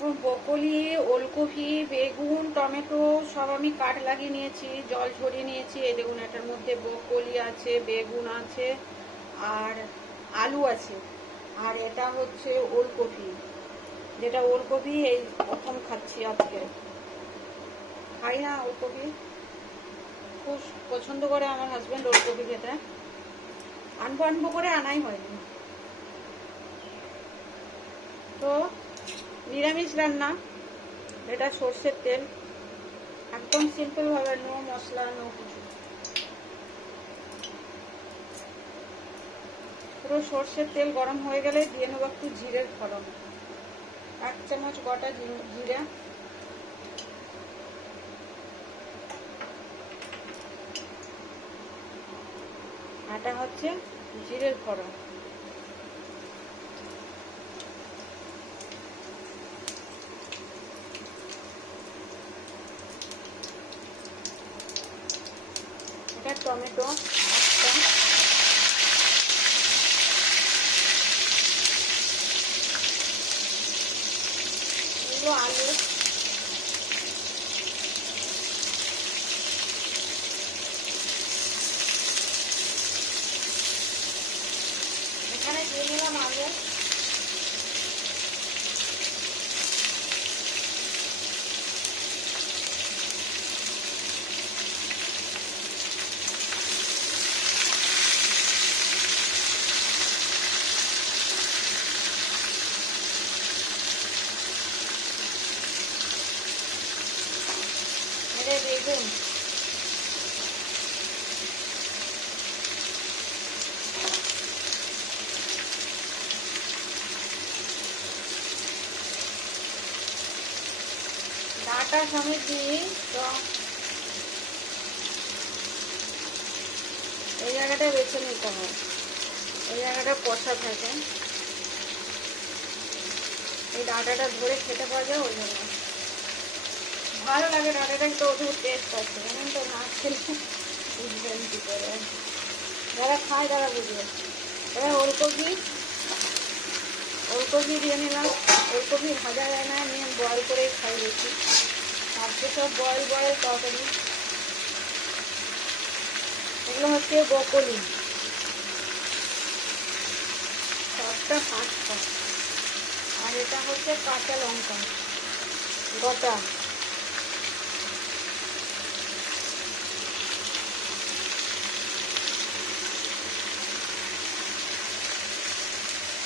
Broccoli, ওলকপি, বেগুন, tomato সব আমি কাট লাগিয়ে নিয়েছি, জল ঝরিয়ে নিয়েছি। এই দেখুন, এটার মধ্যে ব্রকলি আছে, বেগুন আছে, আর আলু আছে, আর এটা হচ্ছে ওলকপি। যেটা ওলকপি এই প্রথম খাচ্ছি আজকে। খাই না ওলকপি, খুব পছন্দ করে আমার হাজব্যান্ড ওলকপি খেতে। আনবো করে আনাই হয়নি। তো নিরামিষ রান্না, এটা সর্ষের তেল, একদম সিম্পল ভাবে, নো মশলা, নো কিছু। পুরো সর্ষের তেল গরম হয়ে গেলে দিয়ে নেবো একটু জিরের ফোড়ন, 1 চামচ গোটা জিরে, এটা হচ্ছে জিরের ফোড়ন। এটা টমেটো একটা, এগুলো আলু, এখানে দিয়ে নিলাম আলু, বেগুন, ডাটা সমেত দিই। তো এই জায়গাটা বেছে নিতে হয়, এই জায়গাটা কষা থাকে, এই ডাটাটা ধরে খেতে পাওয়া যায়, ওই জন্য ভালো লাগে। ডাটাটা একটু ওদের টেস্ট আছে, জানেন তো, না খেলে বুঝবেন কি করে, যারা খায় তারা বুঝবে। এবার ওলকপি দিয়ে নিলাম। ওলকপি ভাজা যায় না, নিয়ে বয়েল করেই খাই বেশি, আজকে সব বয়েল তরকারি। এগুলো হচ্ছে ব্রকলি, 4টা 5টা, আর এটা হচ্ছে কাঁচা লঙ্কা গোটা,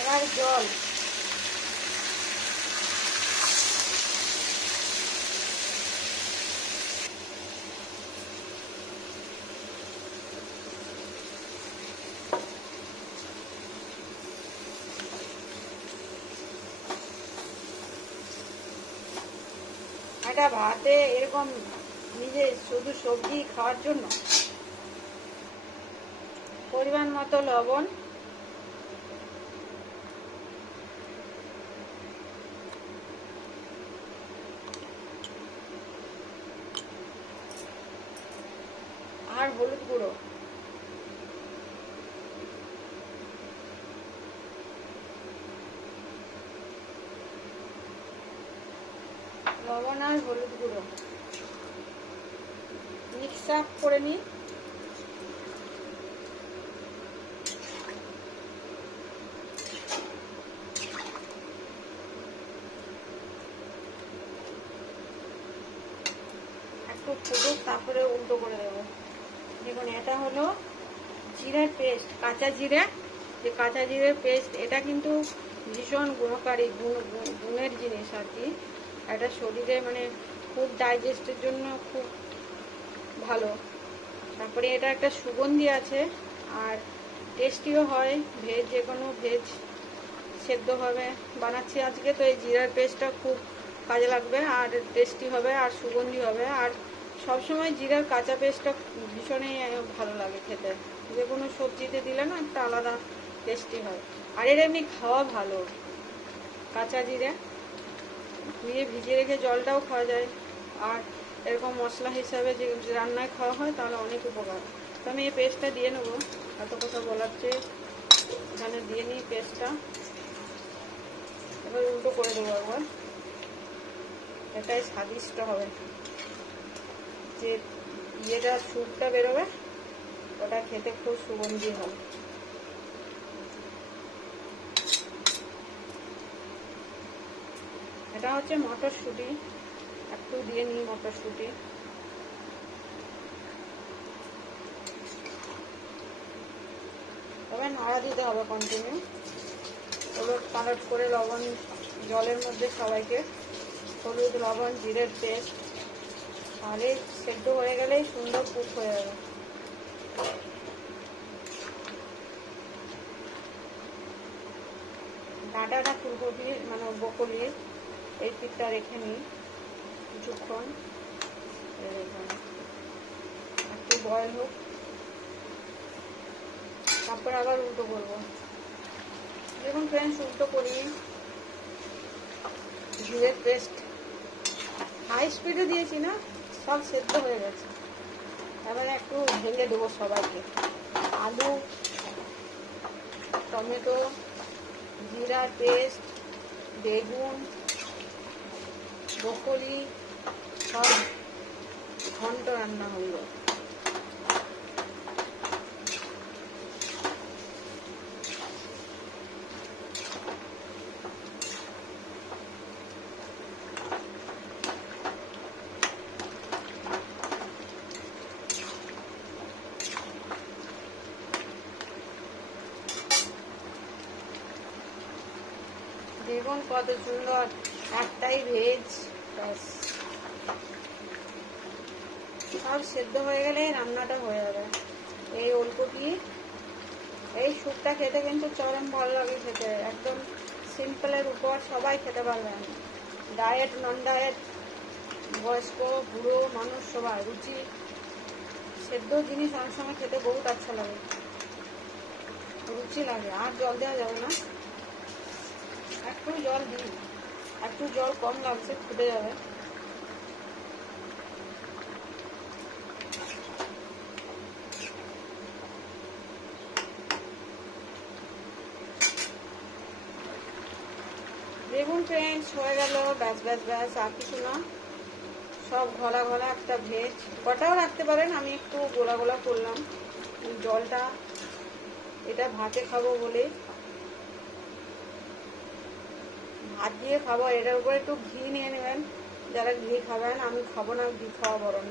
এবার জল, এটা ভাতে এরকম নিজে শুধু সবজি খাওয়ার জন্য। পরিমাণ মতো লবণ, আর হলুদ গুঁড়ো, লবণ আর হলুদ গুঁড়ো মিক্স আপ করে নিই। একটু ফুটুক, তারপরে উল্টো করে দেবো। দেখুন, এটা হলো জিরার পেস্ট, কাঁচা জিরে, যে কাঁচা জিরের পেস্ট, এটা কিন্তু ভীষণ গুণকারী, গুণের জিনিস আর কি। এটা শরীরে মানে খুব ডাইজেস্টের জন্য খুব ভালো। তারপরে এটা একটা সুগন্ধি আছে, আর টেস্টিও হয়। ভেজ, যে কোনো ভেজ সেদ্ধভাবে বানাচ্ছি আজকে, তো এই জিরার পেস্টটা খুব কাজে লাগবে, আর টেস্টি হবে, আর সুগন্ধি হবে। আর সবসময় জিরার কাঁচা পেস্টটা ভীষণই ভালো লাগে খেতে, যে কোনো সবজিতে দিলে না একটা আলাদা টেস্টি হয়। আর এর এমনি খাওয়া ভালো, কাঁচা জিরে ধুয়ে ভিজিয়ে রেখে জলটাও খাওয়া যায়, আর এরকম মশলা হিসাবে যে রান্নায় খাওয়া হয় তাহলে অনেক উপকার। তো আমি এই পেস্টটা দিয়ে নেবো, এত কথা বলার চেয়ে এখানে দিয়ে নিই পেস্টটা। এবার উল্টো করে দেবো একবার। এটাই স্বাদিষ্ট হবে, যে ইয়েটা স্যুপটা বেরোবে ওটা খেতে খুব সুগন্ধি হবে। এটা হচ্ছে মটরশুঁটি, একটু দিয়ে নিই মটরশুঁটি। তবে নাড়া দিতে হবে কন্টিনিউ। হলুদ পালট করে লবণ জলের মধ্যে সবাইকে, হলুদ লবণ জিরের পেস্ট, তাহলে সেদ্ধ হয়ে গেলেই সুন্দর কুক হয়ে যাবে। ডাঁটাটা ফুলকপি মানে বকলির এই পিঠটা রেখে নিই কিছুক্ষণ, একটু বয়েল হোক, তারপর আবার উল্টো করবো। দেখুন ফ্রেন্ডস, উল্টো করি, জিরের পেস্ট হাই স্পিডে দিয়েছি না, সব সেদ্ধ হয়ে গেছে। এবারে একটু ভেঙে দেবো সবাইকে। আলু, টমেটো, জিরার পেস্ট, বেগুন, ব্রকলি সব ঘন্ট রান্না হলো। দেখুন কত সুন্দর, একটাই ভেজ, সব সেদ্ধ হয়ে গেলে রান্নাটা হয়ে যাবে। এই ওলকপি এই স্যুপটা খেতে কিন্তু চরম ভালো লাগে খেতে, একদম সিম্পলের উপর, সবাই খেতে পারবেন, ডায়েট নন ডায়েট, বয়স্ক বুড়ো মানুষ সবাই। রুচি সেদ্ধ জিনিস অনেক সময় খেতে বহুত আচ্ছা লাগে, রুচি লাগে। আর জল দেওয়া যাবে না, একটু জল দিই, একটু জল কম লাগছে, ফুটে যাবে। দেখুন ফ্রেন্ডস, হয়ে গেল, ব্যাস ব্যাস ব্যাস, আর কিছু না, সব ঘলা ঘলা একটা ভেজ। গোটাও রাখতে পারেন, আমি একটু গোলা গোলা করলাম জলটা, এটা ভাতে খাবো বলে, ভাত দিয়ে খাবো। এটার উপরে একটু ঘি নিয়ে নেবেন যারা ঘি খাবেন, আমি খাবো না ঘি খাওয়া বরং।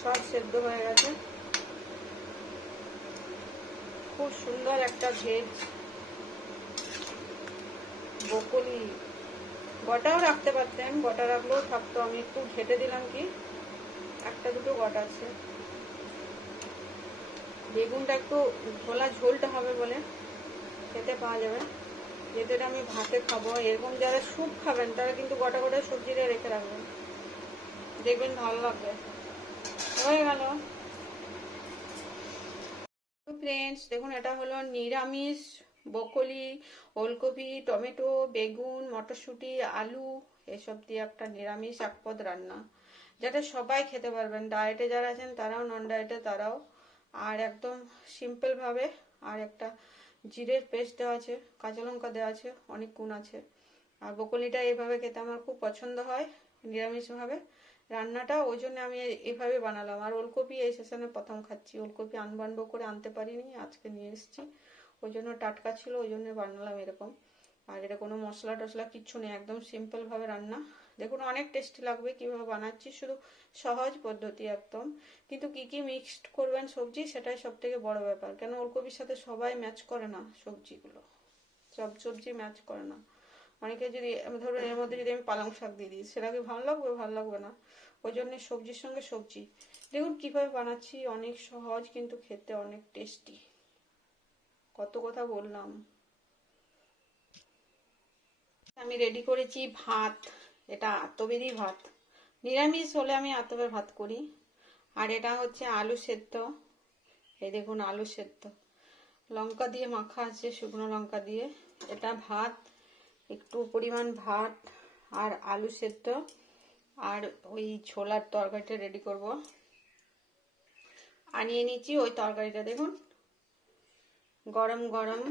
সব সেদ্ধ হয়ে গেছে, খুব সুন্দর একটা ভেজ ব্রকলি। গোটাও রাখতে পারতেন, গোটা রাখলেও থাকতো, আমি একটু ঘেটে দিলাম, কি একটা দুটো গোটা আছে। বেগুনটা একটু ঘোলা ঝোলটা হবে বলে খেতে পাওয়া যাবে, যেটা আমি ভাতে খাবো। এরকম যারা স্যুপ খাবেন তারা কিন্তু গোটা গোটা সবজিটা রেখে রাখবেন, দেখবেন ভালো লাগবে। হয়ে গেল ফ্রেন্ডস, দেখুন এটা হলো নিরামিষ ব্রকলি, ওলকপি, টমেটো, বেগুন, মটরশুঁটি, আলু এসব দিয়ে একটা নিরামিষ এক পদ রান্না, যাতে সবাই খেতে পারবেন, ডায়েটে যারা আছেন তারাও, নন ডায়েটে তারাও। আর একদম সিম্পল ভাবে, আর একটা জিরের পেস্ট দেওয়া আছে, কাঁচা লঙ্কা দেওয়া আছে, অনেক গুণ আছে। আর ব্রকলিটা এইভাবে খেতে আমার খুব পছন্দ হয়, নিরামিষভাবে রান্নাটা, ওই জন্য আমি এইভাবে বানালাম। আর ওলকপি এই সেশনে প্রথম খাচ্ছি, ওলকপি আনবো করে আনতে পারিনি, আজকে নিয়ে এসেছি, ওই জন্য টাটকা ছিল, ওই জন্য বানালাম এরকম। আর এটা কোনো মশলা টশলা কিচ্ছু নেই, একদম সিম্পল ভাবে রান্না। দেখুন অনেক টেস্টি লাগবে কিভাবে বানাচ্ছি, শুধু সহজ পদ্ধতি একদম। কিন্তু কি কি মিক্সড করবেন সবজি, সেটাই সব থেকে বড় ব্যাপার, কেন ওলকপির সাথে সবাই ম্যাচ করে না, সবজিগুলো সব সবজি ম্যাচ করে না। অনেকে যদি ধরুন এর মধ্যে যদি আমি পালং শাক দিয়ে দিই, সেটা কি ভালো লাগবে? ভালো লাগবে না। ওই জন্য সবজির সঙ্গে সবজি। দেখুন কিভাবে বানাচ্ছি, অনেক সহজ কিন্তু খেতে অনেক টেস্টি। কত কথা বললাম। আমি রেডি করেছি ভাত, এটা আতবেরই ভাত, নিরামিষ হলে আমি আতবের ভাত করি। আর এটা হচ্ছে আলু সেদ্ধ, এই দেখুন আলু সেদ্ধ, লঙ্কা দিয়ে মাখা আছে, শুকনো লঙ্কা দিয়ে। এটা ভাত, একটু পরিমাণ ভাত আর আলু সেদ্ধ, আর ওই ছোলার তরকারিটা রেডি করব। আনিয়ে নিচ্ছি ওই তরকারিটা, দেখুন গরম গরম।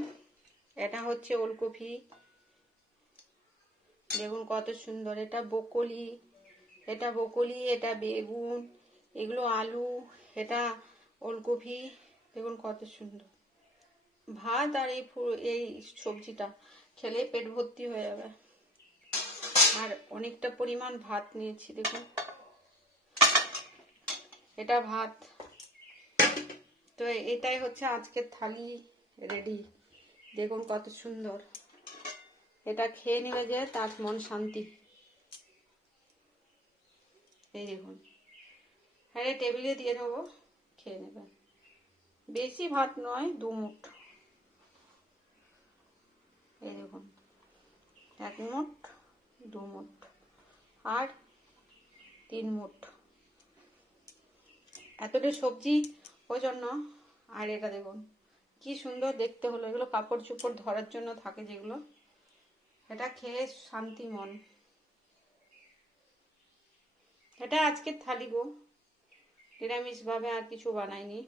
এটা হচ্ছে ওলকপি, দেখুন কত সুন্দর। এটা ব্রোকলি, এটা বেগুন, এগুলো আলু, এটা ওলকপি। দেখুন কত সুন্দর। ভাত আর এই সবজিটা খেলে পেট ভর্তি হয়ে যাবে। আর অনেকটা পরিমাণ ভাত নিয়েছি দেখুন, এটা ভাত। তো এটাই হচ্ছে আজকের থালি রেডি। দেখুন কত সুন্দর। এটা খেয়ে নিলে যে তার মন শান্তি। এই দেখুন, হ্যাঁ টেবিলে দিয়ে নেবো, খেয়ে নেবেন। বেশি ভাত নয়, 2 মুঠ। এই দেখুন, 1 মুঠ, 2 মুঠ আর 3 মুঠ। এতটা সবজি ওই জন্য। আর এটা দেখুন কি সুন্দর দেখতে হলো। এগুলো কাপড় চোপড় ধরার জন্য থাকে যেগুলো। এটা খেয়ে শান্তি মন। এটা আজকের থালি গো, নিরামিষ ভাবে আর কিছু বানাইনি।